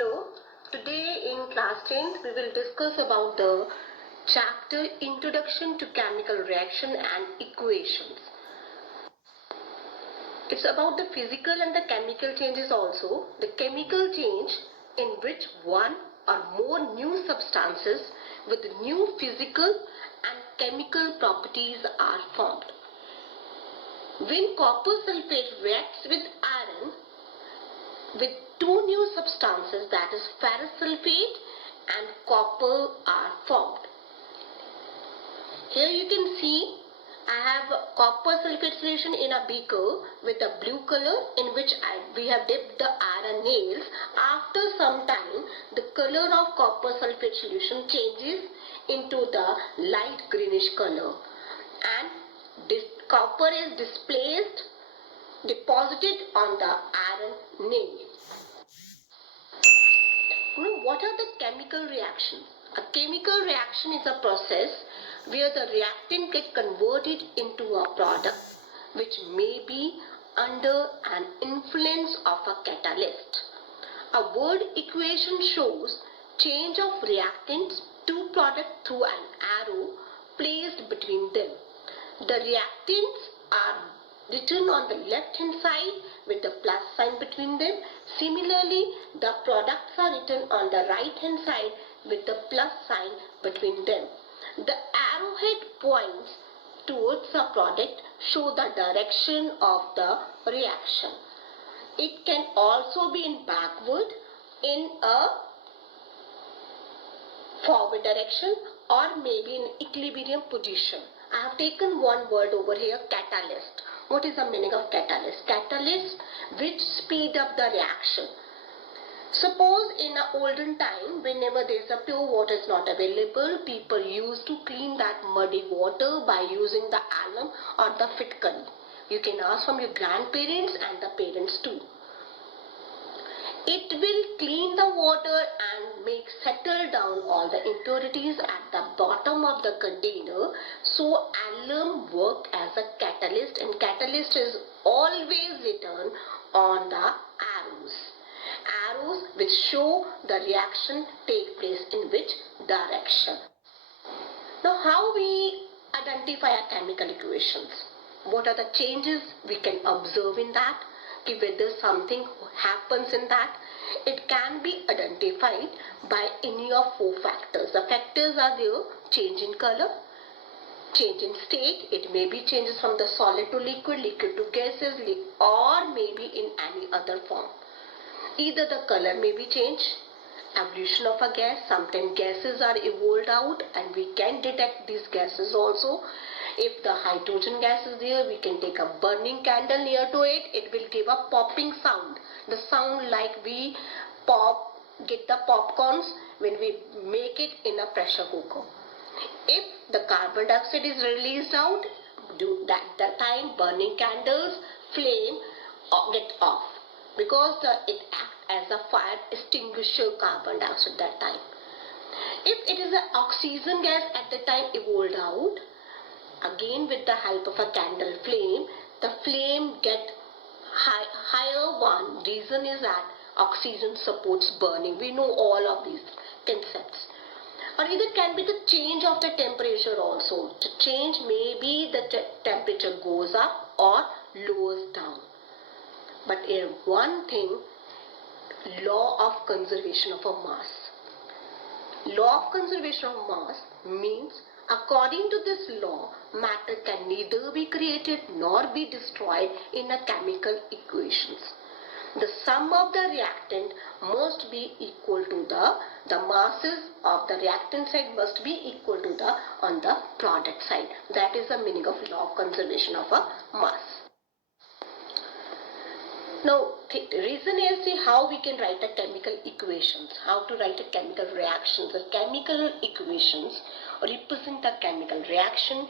Hello, today in class 10th we will discuss about the chapter Introduction to Chemical Reaction and Equations. It's about the physical and the chemical changes also. The chemical change in which one or more new substances with new physical and chemical properties are formed. When copper sulfate reacts with iron with two new substances, that is ferrous sulfate and copper, are formed. Here you can see I have copper sulfate solution in a beaker with a blue color in which we have dipped the iron nails. After some time, the color of copper sulfate solution changes into the light greenish color, and this copper is deposited on the iron nail. Now, what are the chemical reactions? A chemical reaction is a process where the reactant gets converted into a product which may be under an influence of a catalyst. A word equation shows change of reactants to product through an arrow placed between them. The reactants are written on the left hand side with the plus sign between them. Similarly, the products are written on the right hand side with the plus sign between them. The arrowhead points towards the product show the direction of the reaction. It can also be in backward, in a forward direction, or maybe in equilibrium position. I have taken one word over here, catalyst. What is the meaning of catalyst? Catalyst which speed up the reaction. Suppose in an olden time, whenever there is a pure water is not available, people used to clean that muddy water by using the alum or the fitkari. You can ask from your grandparents and the parents too. It will clean the water and make settle down all the impurities at the bottom of the container. So alum work as a catalyst, and catalyst is always written on the arrows. Arrows which show the reaction take place in which direction. Now, how we identify our chemical equations? What are the changes we can observe in that? Whether something happens in that, it can be identified by any of four factors. The factors are there: change in color, change in state, it may be changes from the solid to liquid, liquid to gases, or maybe in any other form. Either the color may be changed, evolution of a gas, sometimes gases are evolved out and we can detect these gases also. If the hydrogen gas is there, we can take a burning candle near to it, it will give a popping sound. The sound like we get the popcorns when we make it in a pressure cooker. If the carbon dioxide is released out, at that time burning candles flame get off, because it acts as a fire extinguisher, carbon dioxide that time. If it is an oxygen gas at the time evolved out, again with the help of a candle flame, the flame get higher one. Reason is that oxygen supports burning. We know all of these concepts. Or either can be the change of the temperature also. The change may be the temperature goes up or lowers down. But here one thing, law of conservation of a mass. Law of conservation of mass means, according to this law, matter can neither be created nor be destroyed in a chemical equations. The sum of the reactant must be equal to the masses of the reactant side must be equal to the on the product side. That is the meaning of law of conservation of a mass. Now, the reason is, see how we can write a chemical equations, how to write a chemical reactions. The chemical equations represent a chemical reaction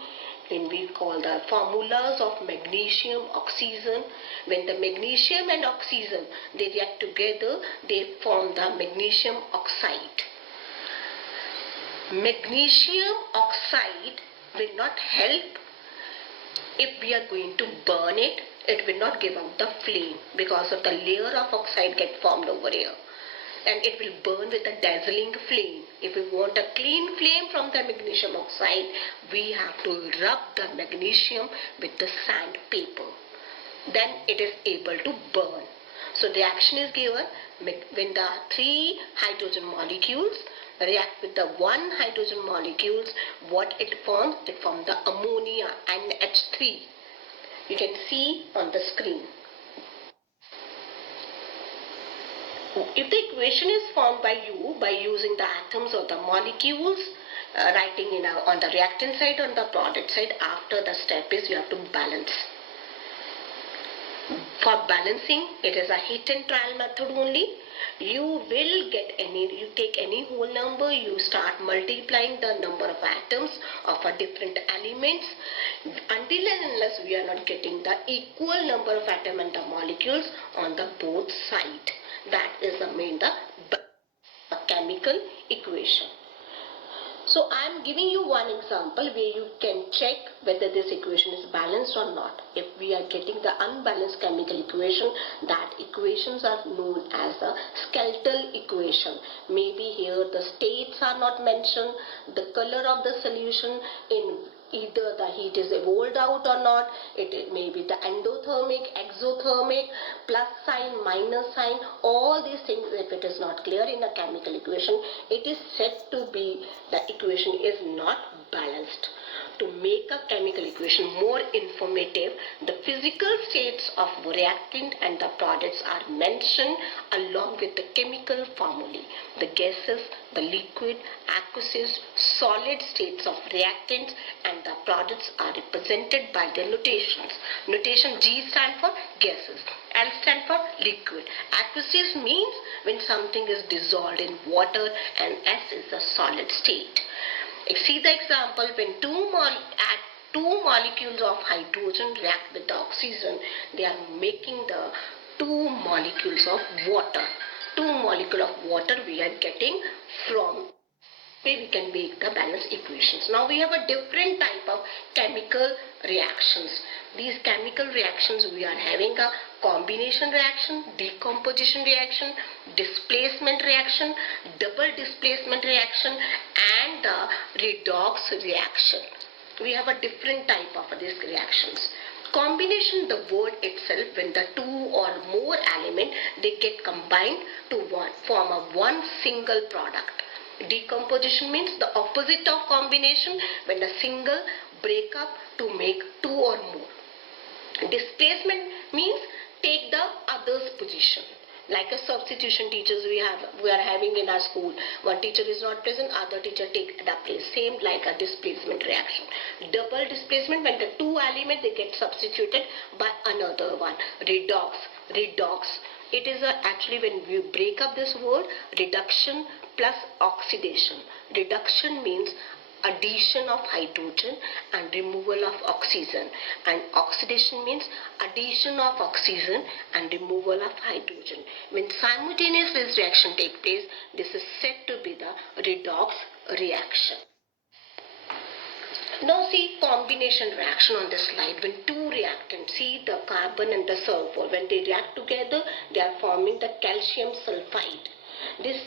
when we call the formulas of magnesium, oxygen. When the magnesium and oxygen, they react together, they form the magnesium oxide. Magnesium oxide will not help if we are going to burn it will not give out the flame because of the layer of oxide get formed over here. and it will burn with a dazzling flame. If we want a clean flame from the magnesium oxide, we have to rub the magnesium with the sandpaper. Then it is able to burn. So reaction is given when the 3 hydrogen molecules react with the 1 hydrogen molecules. What it forms? It forms the ammonia, NH3. You can see on the screen. If the equation is formed by you by using the atoms or the molecules, writing on the reactant side, on the product side, after the step is you have to balance. For balancing, it is a hit and trial method only. You take any whole number, you start multiplying the number of atoms of a different elements until and unless we are not getting the equal number of atom and the molecules on the both side. That is the chemical equation. So I am giving you one example where you can check whether this equation is balanced or not. If we are getting the unbalanced chemical equation, that equations are known as a skeletal equation. Maybe here the states are not mentioned, the color of the solution, in either the heat is evolved out or not. It may be the endothermic, exothermic, plus sign, minus sign, all these things. If it is not clear in a chemical equation, it is said to be the equation is not balanced. To make a chemical equation more informative, the physical states of reactant and the products are mentioned along with the chemical formulae. The gases, the liquid, aqueous, solid states of reactants and the products are represented by their notations. Notation G stands for gases, L stands for liquid. Aqueous means when something is dissolved in water, and S is the solid state. See the example when two molecules of hydrogen react with the oxygen, they are making the 2 molecules of water. 2 molecules of water we are getting from where we can make the balance equations. Now we have a different type of chemical reactions. These chemical reactions we are having a combination reaction, decomposition reaction, displacement reaction, double displacement reaction and the redox reaction. We have a different type of these reactions. Combination, the word itself, when the 2 or more element they get combined to form a one single product. Decomposition means the opposite of combination, when the single break up to make 2 or more. Displacement means take the other's position. Like a substitution teachers we are having in our school. One teacher is not present, other teacher take the place. Same like a displacement reaction. Double displacement, when the 2 elements they get substituted by another one. Redox. It is actually when we break up this word, reduction plus oxidation. Reduction means addition of hydrogen and removal of oxygen, and oxidation means addition of oxygen and removal of hydrogen. When simultaneous this reaction takes place, this is said to be the redox reaction. Now see combination reaction on this slide. When 2 reactants, see the carbon and the sulfur, when they react together, they are forming the calcium sulfide. This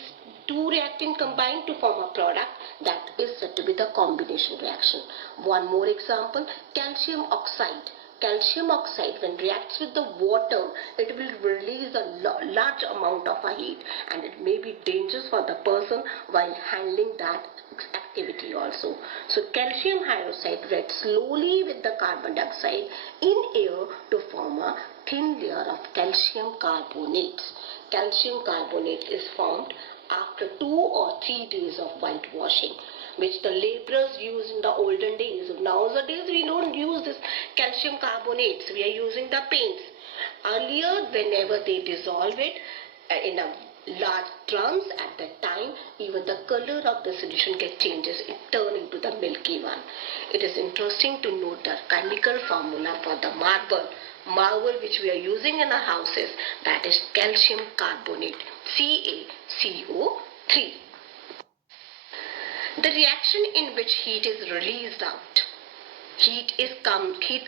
2 reactants combine to form a product that is said to be the combination reaction. One more example, calcium oxide. Calcium oxide when reacts with the water, it will release a large amount of heat and it may be dangerous for the person while handling that activity also. So calcium hydroxide reacts slowly with the carbon dioxide in air to form a thin layer of calcium carbonate. Calcium carbonate is formed after 2 or 3 days of whitewashing, which the laborers use in the olden days. Nowadays we don't use this calcium carbonates, we are using the paints. Earlier, whenever they dissolve it in a large drums, at that time even the color of the solution gets changes, it turns into the milky one. It is interesting to note the chemical formula for the marble which we are using in our houses, that is calcium carbonate, CaCO3. The reaction in which heat is released out, heat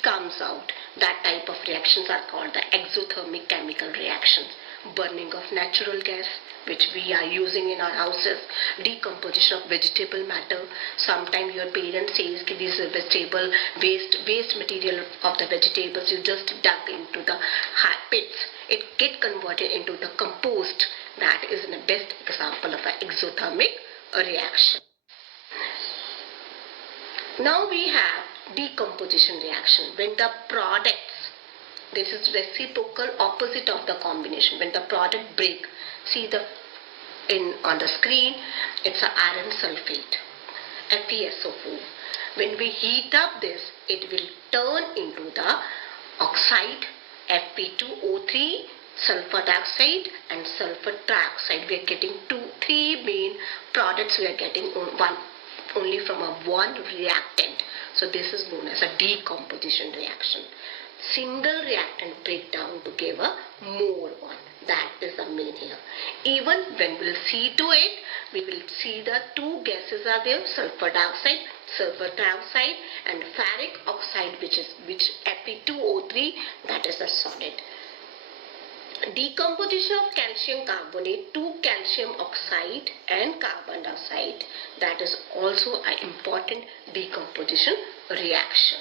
comes out, that type of reactions are called the exothermic chemical reactions. Burning of natural gas, which we are using in our houses. Decomposition of vegetable matter. Sometimes your parents says that this is vegetable waste material of the vegetables you just dug into the pits. It get converted into the compost. That is the best example of an exothermic reaction. Now we have decomposition reaction. When the products, this is reciprocal opposite of the combination. When the product break, see on the screen, it's an iron sulfate, FeSO4. When we heat up this, it will turn into the oxide, Fe2O3, sulfur dioxide and sulfur trioxide. We are getting three main products. We are getting only from one reactant. So this is known as a decomposition reaction. Single reactant breakdown to give a more one. That is the main here. Even when we'll see to it, we will see the two gases are there, sulfur dioxide, sulfur trioxide and ferric oxide, which Fe2O3, that is a solid. Decomposition of calcium carbonate to calcium oxide and carbon dioxide, that is also an important decomposition reaction.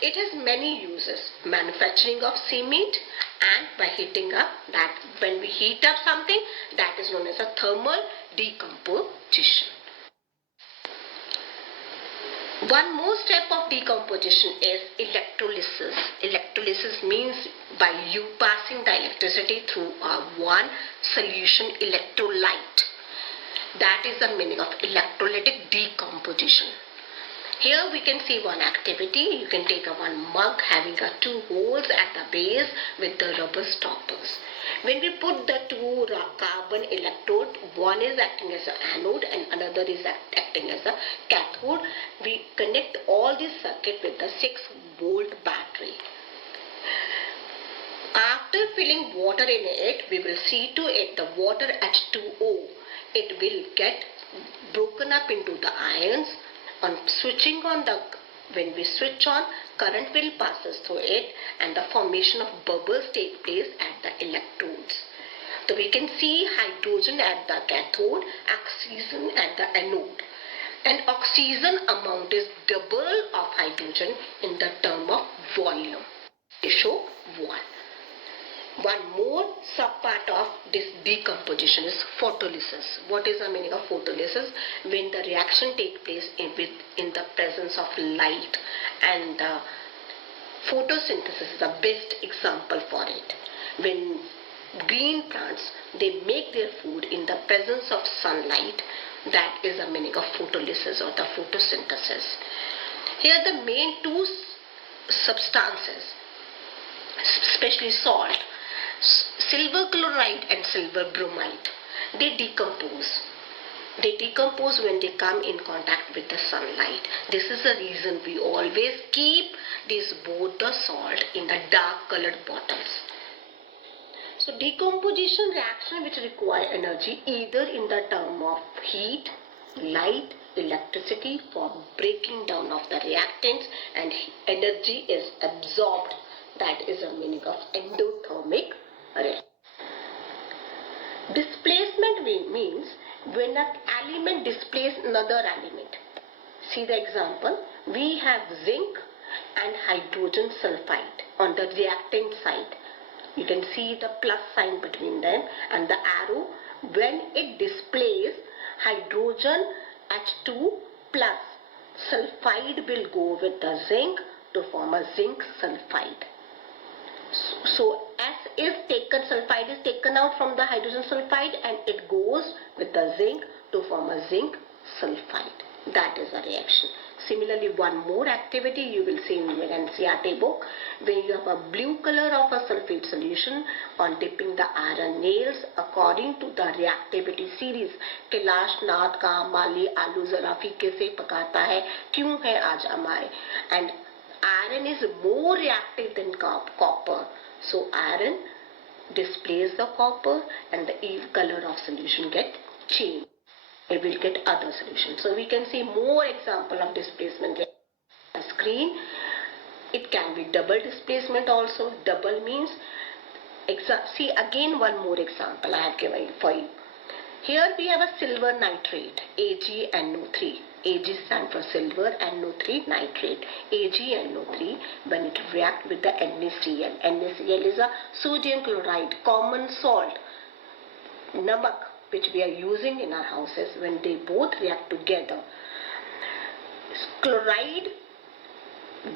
It has many uses. Manufacturing of cement and by heating up, that when we heat up something, that is known as a thermal decomposition. One more step of decomposition is electrolysis. Electrolysis means by you passing the electricity through one solution electrolyte. That is the meaning of electrolytic decomposition. Here we can see one activity. You can take one mug having two holes at the base with the rubber stoppers. When we put the two carbon electrode, one is acting as an anode and another is acting as a cathode. We connect all this circuit with the 6-volt battery. After filling water in it, we will see to it the water H2O. It will get broken up into the ions. On switching on when we switch on, current will passes through it and the formation of bubbles take place at the electrodes. So we can see hydrogen at the cathode, oxygen at the anode. And oxygen amount is double of hydrogen in the term of volume. Ratio 1. One more subpart of this decomposition is photolysis. What is the meaning of photolysis? When the reaction takes place in the presence of light, and photosynthesis is the best example for it. When green plants, they make their food in the presence of sunlight, that is the meaning of photolysis or the photosynthesis. Here the main two substances, especially salt, silver chloride and silver bromide, they decompose. They decompose when they come in contact with the sunlight. This is the reason we always keep both the salt in the dark colored bottles. So decomposition reaction which require energy either in the term of heat, light, electricity for breaking down of the reactants, and energy is absorbed. That is the meaning of endothermic reaction. Displacement means when an element displaces another element. See the example. We have zinc and hydrogen sulfide on the reactant side. You can see the plus sign between them and the arrow. When it displays hydrogen H2 plus, sulfide will go with the zinc to form a zinc sulfide. So sulfide is taken out from the hydrogen sulfide and it goes with the zinc to form a zinc sulfide. That is a reaction. Similarly, one more activity you will see in your NCERT book, where you have a blue color of a sulfate solution on dipping the iron nails according to the reactivity series. Kailash Nath का माली आलू जरा फीके से पकाता है क्यों है आज अमाए. And iron is more reactive than copper. So iron displays the copper and the color of solution get changed. It will get other solution. So we can see more example of displacement on the screen. It can be double displacement also. Double means, see again one more example I have given for you. Here we have a silver nitrate, AgNO3. Ag stands for silver, NO3 nitrate. AgNO3, when it reacts with the NaCl. NaCl is a sodium chloride, common salt, namak, which we are using in our houses. When they both react together, chloride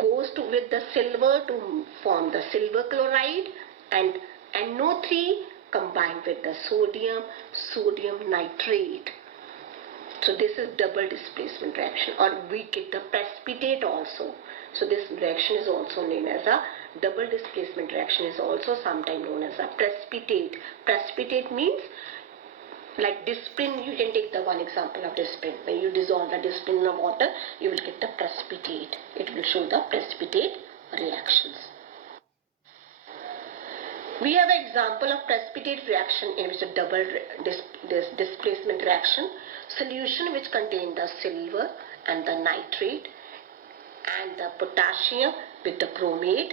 goes with the silver to form the silver chloride, and NO3 combined with the sodium nitrate. So this is double displacement reaction, or we get the precipitate also. So this reaction is also known as a double displacement reaction, is also sometimes known as a precipitate. Precipitate means like discipline. You can take the one example of discipline. When you dissolve the discipline in water, you will get the precipitate. It will show the precipitate reactions. We have an example of precipitate reaction in which a double displacement reaction. Solution which contain the silver and the nitrate and the potassium with the chromate.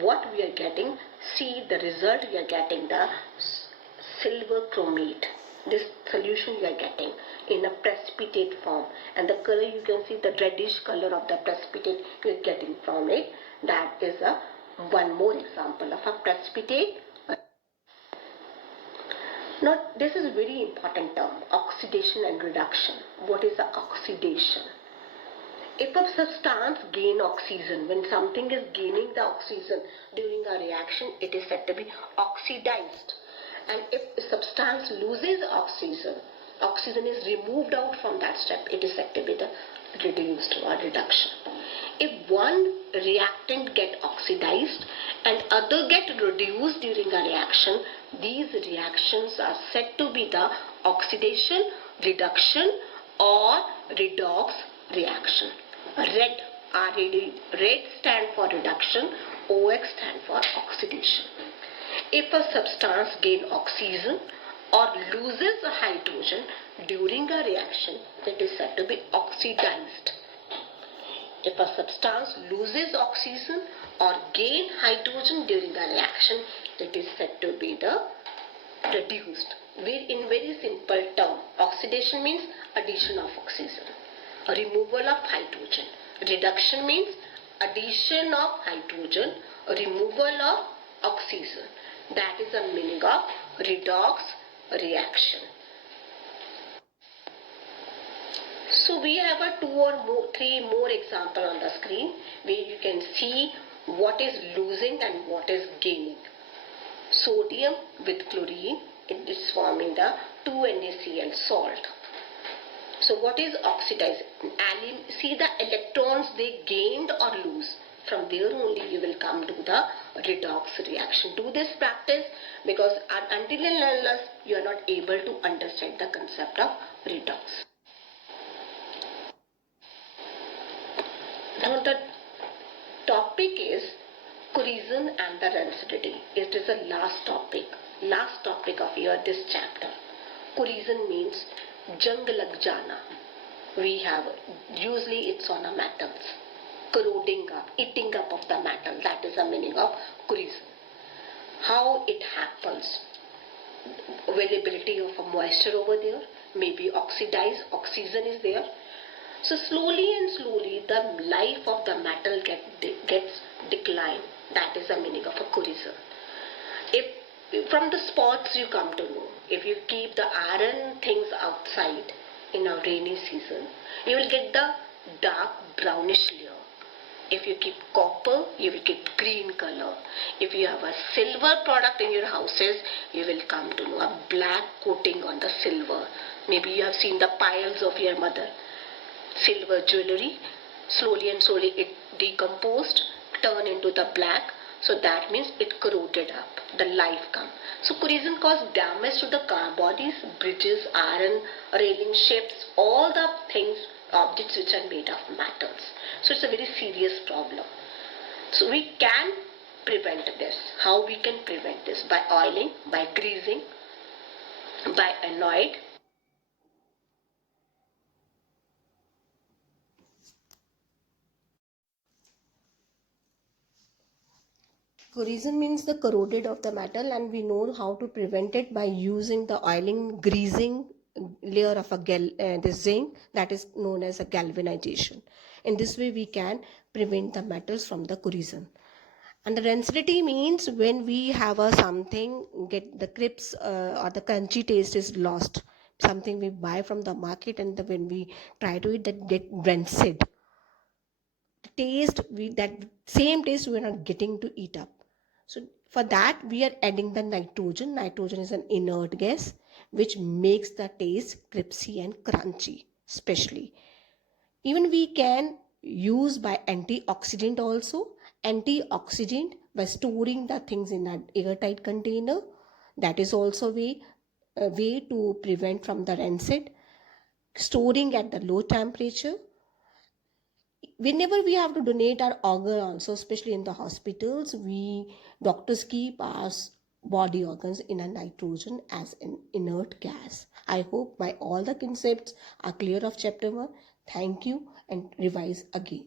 What we are getting? See the result, we are getting the silver chromate. This solution you are getting in a precipitate form, and the color you can see, the reddish color of the precipitate you are getting from it. That is a one more example of a precipitate. Now this is a very important term, oxidation and reduction. What is the oxidation? If a substance gain oxygen, when something is gaining the oxygen during a reaction, it is said to be oxidized. And if a substance loses oxygen, oxygen is removed out from that step, it is said to be the reduced or reduction. If one reactant get oxidized and other get reduced during a reaction, these reactions are said to be the oxidation, reduction or redox reaction. Red stand for reduction, OX stand for oxidation. If a substance gain oxygen or loses a hydrogen during a reaction, it is said to be oxidized. If a substance loses oxygen or gain hydrogen during a reaction, it is said to be the reduced. In very simple term, oxidation means addition of oxygen, removal of hydrogen. Reduction means addition of hydrogen, removal of oxygen. That is the meaning of redox reaction. So we have a three more example on the screen where you can see what is losing and what is gaining. Sodium with chlorine, it is forming the 2NaCl salt. So what is oxidized? See the electrons they gained or lose. From there only you will come to the redox reaction. Do this practice, because until and unless you are not able to understand the concept of redox. Now the topic is cohesion and the rancidity. It is the last topic of this chapter. Cohesion means jung lag jana. We have usually it's on a metals, corroding up, eating up of the metal. That is the meaning of cohesion. How it happens? Availability of a moisture over there, maybe oxidized, oxygen is there. So slowly the life of the metal gets declined. That is the meaning of a cohesion. If from the spots you come to know, if you keep the iron things outside in a rainy season, you will get the dark brownish layer. If you keep copper, you will get green color. If you have a silver product in your houses, you will come to know a black coating on the silver. Maybe you have seen the piles of your mother. Silver jewelry, slowly it decomposed, turn into the black. So that means it corroded up, the life come. So cohesion caused damage to the car bodies, bridges, iron, railing, ships, all the things, objects which are made of metals. So it's a very serious problem. So we can prevent this. How we can prevent this? By oiling, by greasing, by annoyed. Corrosion means the corroded of the metal, and we know how to prevent it by using the oiling, greasing layer of this zinc, that is known as a galvanization. In this way we can prevent the metals from the corrosion. And the density means when we have a something get the crisp or the crunchy taste is lost, something we buy from the market, and when we try to eat, that get rancid taste, that same taste we're not getting to eat up. So for that we are adding the nitrogen is an inert gas which makes the taste crispy and crunchy. Especially even we can use by antioxidant also. Antioxidant by storing the things in an airtight container, that is also a way to prevent from the rancid. Storing at the low temperature. Whenever we have to donate our organ also, especially in the hospitals, doctors keep our body organs in a nitrogen as an inert gas. I hope my all the concepts are clear of chapter 1. Thank you, and revise again.